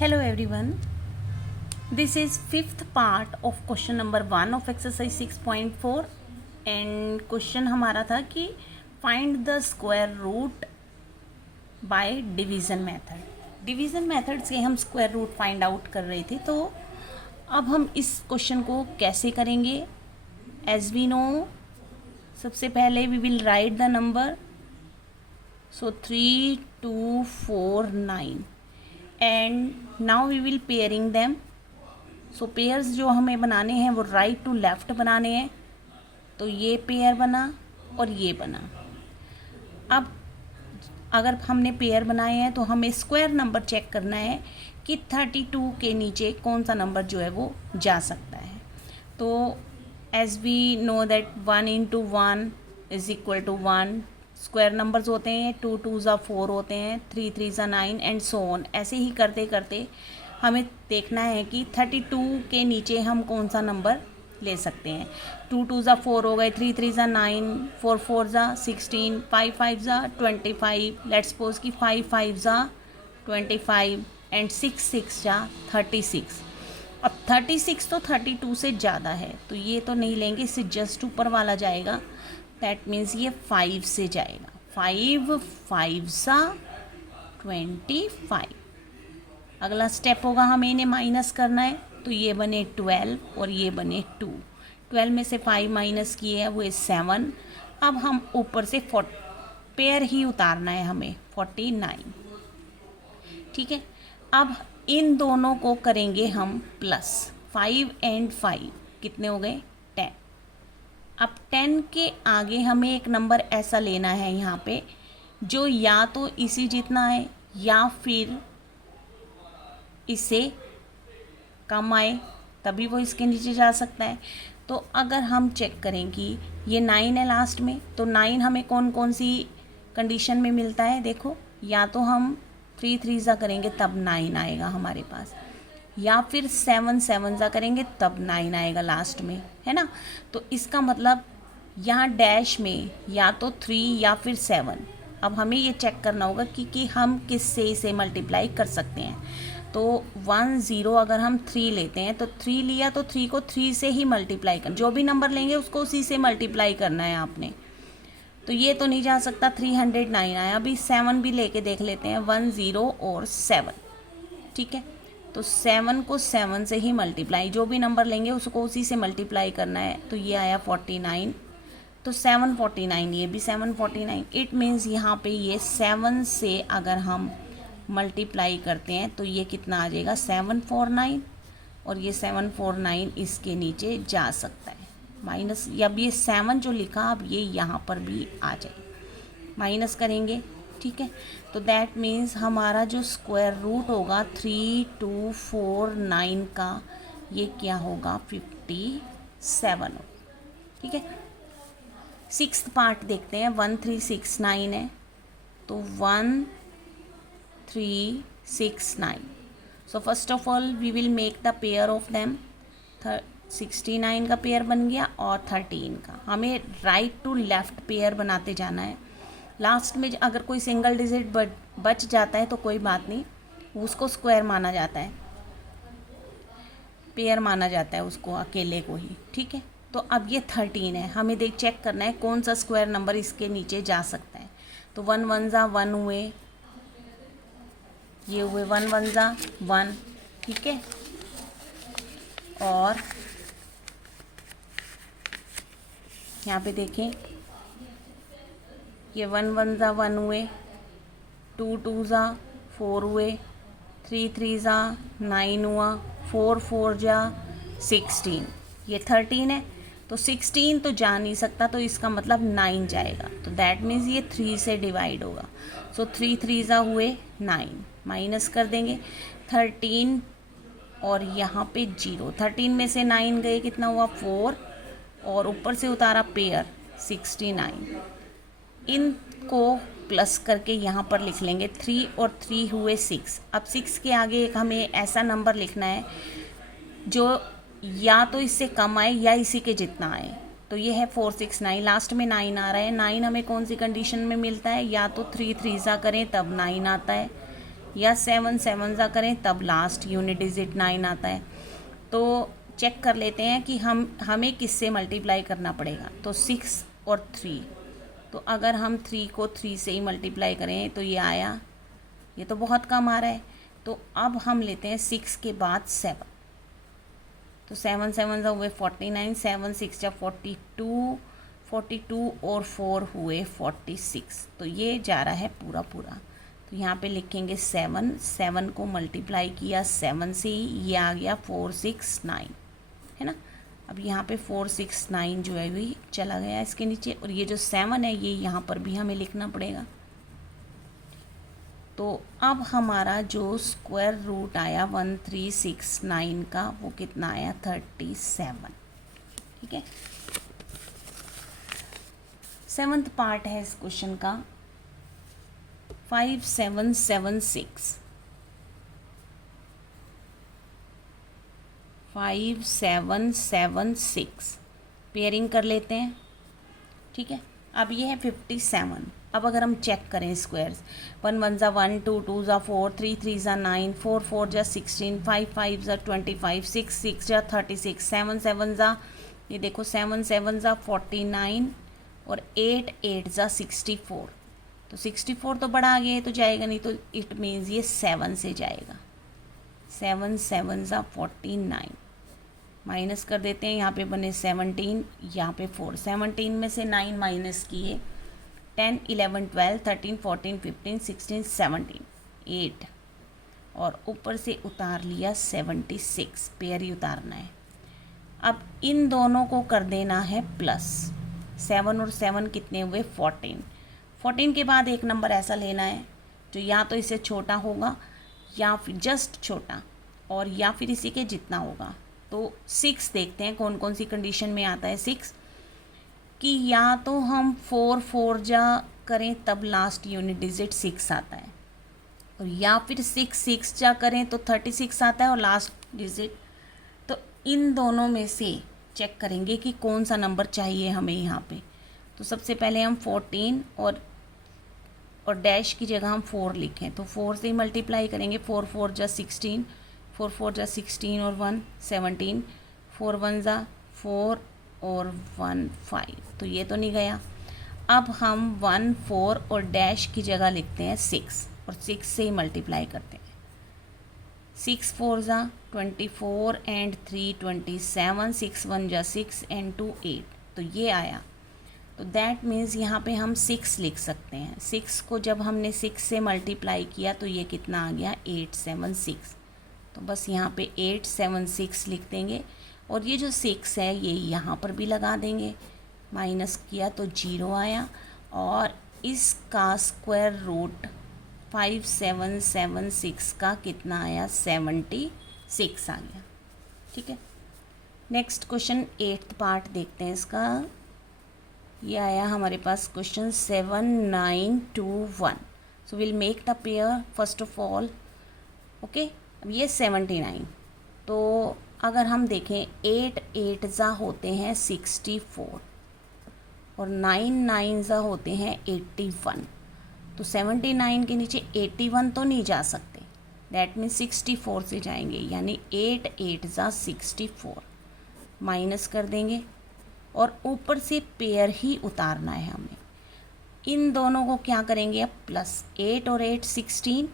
Hello everyone. This is fifth part of question number 1 of exercise 6.4 and question हमारा था कि find the square root by division method. Division method से हम square root find out कर रहे थे, तो अब हम इस क्वेश्चन को कैसे करेंगे। एज वी नो, सबसे पहले we will write the number, so 3, 2, 4, 9 and now we will pairing them. So pairs जो हमें बनाने हैं वो राइट टू लेफ़्ट बनाने हैं, तो ये पेयर बना और ये बना। अब अगर हमने पेयर बनाए हैं तो हमें स्क्वायर नंबर चेक करना है कि 32 के नीचे कौन सा नंबर जो है वो जा सकता है। तो as we know that 1 into 1 is equal to 1। Square numbers होते हैं, 2 2s 4 होते हैं, 3 3s 9 एंड सो ऑन। ऐसे ही करते करते हमें देखना है कि 32 के नीचे हम कौन सा नंबर ले सकते हैं। 2 2s 4 हो गए, 3 3s 9, 4 4s 16, 5 5s 25। Let's suppose कि 5 5s 25 एंड 6 6s 36। अब 36 तो 32 से ज़्यादा है, तो ये तो नहीं लेंगे, इससे जस्ट ऊपर वाला जाएगा। दैट मीन्स ये 5 से जाएगा। 5 5s 25। अगला स्टेप होगा, हमें इन्हें माइनस करना है, तो ये बने 12 और ये बने 2। 12 में से 5 माइनस किए है वो 7। अब हम ऊपर से पेयर ही उतारना है हमें, 49। ठीक है, अब इन दोनों को करेंगे हम प्लस। 5 एंड 5 कितने हो गए? 10। अब 10 के आगे हमें एक नंबर ऐसा लेना है यहाँ पे जो या तो इसी जितना है या फिर इससे कम आए, तभी वो इसके नीचे जा सकता है। तो अगर हम चेक करें कि ये 9 है लास्ट में, तो 9 हमें कौन कौन सी कंडीशन में मिलता है, देखो, या तो हम 3 3s करेंगे तब 9 आएगा हमारे पास, या फिर 7 7s करेंगे तब 9 आएगा लास्ट में, है ना। तो इसका मतलब यहाँ डैश में या तो 3 या फिर 7। अब हमें ये चेक करना होगा कि हम किस से इसे मल्टीप्लाई कर सकते हैं। तो 1 0 अगर हम 3 लेते हैं तो 3 लिया तो 3 को 3 से ही मल्टीप्लाई कर, जो भी नंबर लेंगे उसको उसी से मल्टीप्लाई करना है आपने। तो ये तो नहीं जा सकता, 309 आया। अभी 7 भी लेके देख लेते हैं, 1 0 और 7। ठीक है, तो 7 को 7 से ही मल्टीप्लाई, जो भी नंबर लेंगे उसको उसी से मल्टीप्लाई करना है। तो ये आया 49, तो 749, ये भी 749। इट मीन्स यहाँ पे ये 7 से अगर हम मल्टीप्लाई करते हैं तो ये कितना आ जाएगा? 749, और ये 749 इसके नीचे जा सकता है। माइनस, अब ये 7 जो लिखा अब ये यहाँ पर भी आ जाए, माइनस करेंगे। ठीक है, तो दैट मीन्स हमारा जो स्क्वायर रूट होगा 3249 का, ये क्या होगा? 57 हो। ठीक है, सिक्स्थ पार्ट देखते हैं। 1369 है, तो 1369। So first of all we will make the pair of them. 69 का पेयर बन गया और 13 का। हमें राइट टू लेफ्ट पेयर बनाते जाना है। लास्ट में अगर कोई सिंगल डिजिट बच जाता है तो कोई बात नहीं, उसको स्क्वायर माना जाता है, पेयर माना जाता है उसको, अकेले को ही। ठीक है, तो अब ये 13 है, हमें चेक करना है कौन सा स्क्वायर नंबर इसके नीचे जा सकता है। तो 1 1 1 हुए, ये हुए 1 1 1। ठीक है, और यहाँ पे देखें, ये 1 1 1 हुए, 2 2 4 हुए, 3 3 9 हुआ, 4 4 16। ये 13 है, तो 16 तो जा नहीं सकता, तो इसका मतलब 9 जाएगा। तो दैट मीन्स ये 3 से डिवाइड होगा। सो 3 3 हुए 9, माइनस कर देंगे 13 और यहाँ पे 0। 13 में से 9 गए, कितना हुआ? 4, और ऊपर से उतारा पेयर 69। इनको प्लस करके यहाँ पर लिख लेंगे 3 और 3 हुए 6। अब 6 के आगे एक हमें ऐसा नंबर लिखना है जो या तो इससे कम आए या इसी के जितना आए। तो ये है 469, लास्ट में 9 आ रहा है। 9 हमें कौन सी कंडीशन में मिलता है? या तो 3 3 करें तब 9 आता है, या 7 7 ज़ा करें तब लास्ट यूनिट डिजिट 9 आता है। तो चेक कर लेते हैं कि हमें किससे मल्टीप्लाई करना पड़ेगा। तो 6 और 3, तो अगर हम 3 को 3 से ही मल्टीप्लाई करें तो ये आया, ये तो बहुत कम आ रहा है। तो अब हम लेते हैं 6 के बाद 7, तो 7 7 हुए 49, 7 6 जा 42, 42 और 4 हुए 46। तो ये जा रहा है पूरा पूरा। तो यहाँ पे लिखेंगे 7, 7 को मल्टीप्लाई किया 7 से ही, ये आ गया 469, है ना। अब यहाँ पे 469 जो है वही चला गया इसके नीचे, और ये जो 7 है ये यहाँ पर भी हमें लिखना पड़ेगा। तो अब हमारा जो स्क्वायर रूट आया 1369 का, वो कितना आया 37। ठीक है, 7th पार्ट है इस क्वेश्चन का 5776। 5776 पेयरिंग कर लेते हैं। ठीक है, अब ये है 57। अब अगर हम चेक करें स्क्वायर्स, 1 1 ज़ा 1, 2 2 ज़ा 4, 3 3 ज़ा 9, 4 4 ज़ा 16, 5 5 ज़ा 25, 6 6 ज़ा 36, 7 7 ज़ा, ये देखो 7 7 ज़ा 49 और 8 8 ज़ा 64। तो 64 तो बड़ा आ गया है तो जाएगा नहीं, तो इट मीन्स ये 7 से जाएगा। 7 7 ज़ा 49 माइनस कर देते हैं, यहाँ पे बने 17, यहाँ पे 4, 17 में से 9 माइनस किए, 10 11 12 13 14 15 16 17 8, और ऊपर से उतार लिया 76, पेयर ही उतारना है। अब इन दोनों को कर देना है प्लस, 7 और 7 कितने हुए 14। 14 के बाद एक नंबर ऐसा लेना है जो या तो इससे छोटा होगा या फिर जस्ट छोटा, और या फिर इसी के जितना होगा। तो 6 देखते हैं कौन कौन सी कंडीशन में आता है 6, कि या तो हम 4 4 जा करें तब लास्ट यूनिट डिजिट 6 आता है, और या फिर 6 6 जा करें तो 36 आता है और लास्ट डिजिट। तो इन दोनों में से चेक करेंगे कि कौन सा नंबर चाहिए हमें यहाँ पे। तो सबसे पहले हम 14 और डैश की जगह हम 4 लिखें, तो 4 से ही मल्टीप्लाई करेंगे। 4 4 जा 16, 4 4 जा 16 और 1 17, 4 1 जा 4 और 1 5, तो ये तो नहीं गया। अब हम 1 4 और डैश की जगह लिखते हैं 6, और 6 से ही मल्टीप्लाई करते हैं। 6 4 जा 24 एंड 3 27, 6 1 जा 6 एंड 2 8, तो ये आया। तो दैट मीन्स यहाँ पे हम 6 लिख सकते हैं। 6 को जब हमने 6 से मल्टीप्लाई किया तो ये कितना आ गया 876, तो बस यहाँ पे 876 लिख देंगे, और ये जो 6 है ये यहाँ पर भी लगा देंगे। माइनस किया तो 0 आया, और इसका स्क्वायर रूट 5776 का कितना आया 76 आ गया। ठीक है, नेक्स्ट क्वेश्चन 8th पार्ट देखते हैं इसका। ये आया हमारे पास question 7921। So will make the pair first of all. Okay, अब ये 79, तो अगर हम देखें 8 8 ज़ा होते हैं 64 और 9 9 ज़ा होते हैं 81, तो 79 के नीचे 81 तो नहीं जा सकते, दैट मीन्स 64 से जाएंगे, यानी 8 8 ज़ा 64 माइनस कर देंगे, और ऊपर से पेयर ही उतारना है हमें। इन दोनों को क्या करेंगे अब प्लस, 8 और 8 16,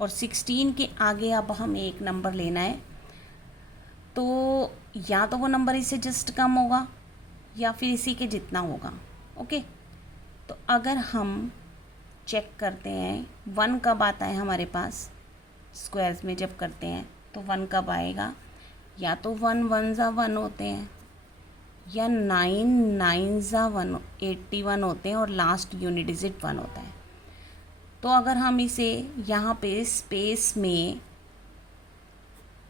और 16 के आगे अब हमें एक नंबर लेना है। तो या तो वो नंबर इससे जस्ट कम होगा या फिर इसी के जितना होगा। ओके, तो अगर हम चेक करते हैं 1 कब आता है हमारे पास स्क्वायर्स में, जब करते हैं तो 1 कब आएगा, या तो 1 1 ज़ा 1 होते हैं, या 9 9 ज़ा 1 81 होते हैं, और लास्ट यूनिट डिजिट 1 होता है। तो अगर हम इसे यहाँ पे स्पेस में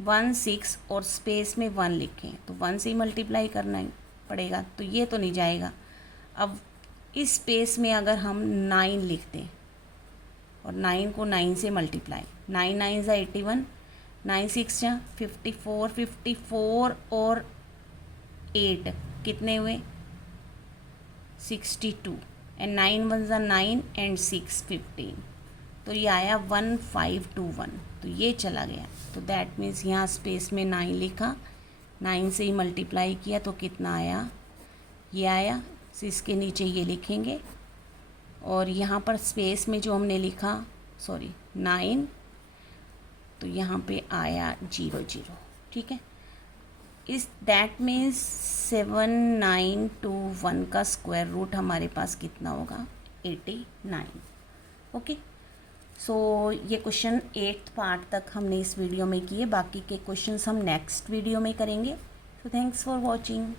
1 6 और स्पेस में 1 लिखें तो 1 से ही मल्टीप्लाई करना पड़ेगा, तो ये तो नहीं जाएगा। अब इस स्पेस में अगर हम 9 लिख दें और 9 को 9 से मल्टीप्लाई, 9 9 ज़ा 81, 9 6 जा 54, 54 और 8 कितने हुए 62, एंड 9 1 ज़ा 9 एंड 6 15, तो ये आया 1521, तो ये चला गया, तो दैट मीन्स यहाँ स्पेस में 9 लिखा, 9 से ही मल्टीप्लाई किया तो कितना आया, ये आया। तो इसके नीचे ये लिखेंगे और यहाँ पर स्पेस में जो हमने लिखा 9, तो यहाँ पे आया 00, ठीक है। इस दैट मीन्स 7921 का स्क्वायर रूट हमारे पास कितना होगा, 89। ओके, सो ये क्वेश्चन 8th पार्ट तक हमने इस वीडियो में किए, बाकी के क्वेश्चंस हम नेक्स्ट वीडियो में करेंगे। So thanks for watching.